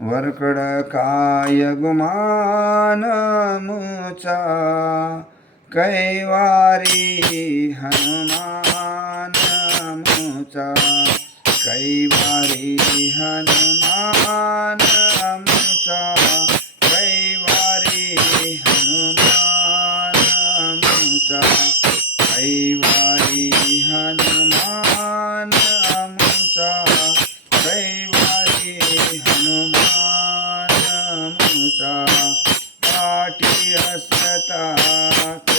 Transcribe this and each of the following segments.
वरकड काय गुमान मुचा? कैवारी हनुमान मुचा? कैवारी हनुमान मुचा?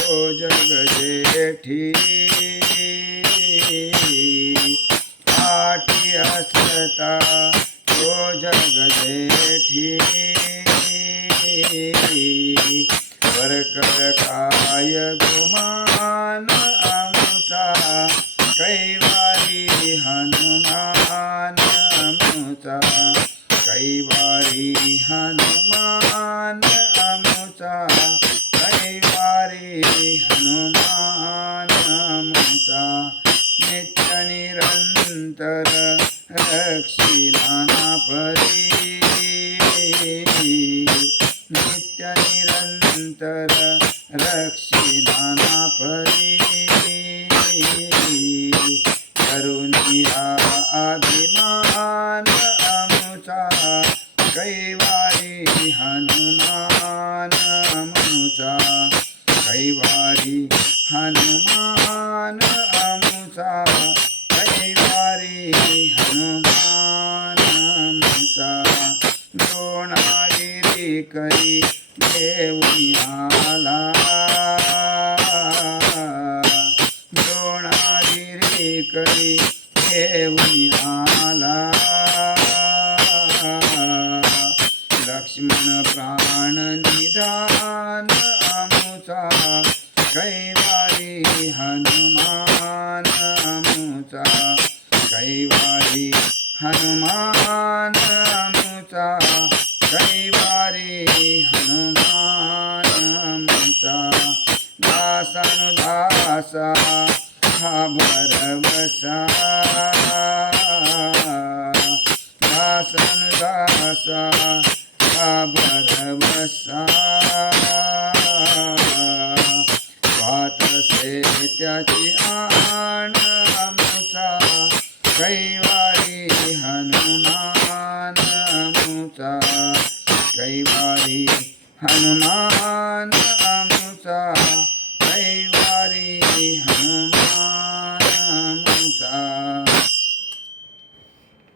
जगजेठी पाठी असता तो जगजेठी जेठी वरकड काय गुमान आमुचा कैवारी हनुमान आमुचा. कैवारी हनुमान आमुचा. नित्य निरंतर रक्षिणाना परी नित्य निरंतर रक्षिणाना परी करुणिया अभिमान अमुचा कैवारी हनुमान अमुचा। कैवारी हनुमान अमुचा कैवारी हनुमान अमुचा द्रोणागिरी करी देऊनी आला. द्रोणागिरी करी देऊनी आला. लक्ष्मण प्राण निधान अमुचा कैवारी हनुमान अमुचा कैवारी हनुमान अमुचा कैवारी हनुमान अमुचा दासानुदासा हा भरवसा दासानुदासा हा भरवसा त्याची अमुचा कैवारी हनुमान अमुचा कैवारी हनुमान अमुचा कैवारी हनुमान अमुचा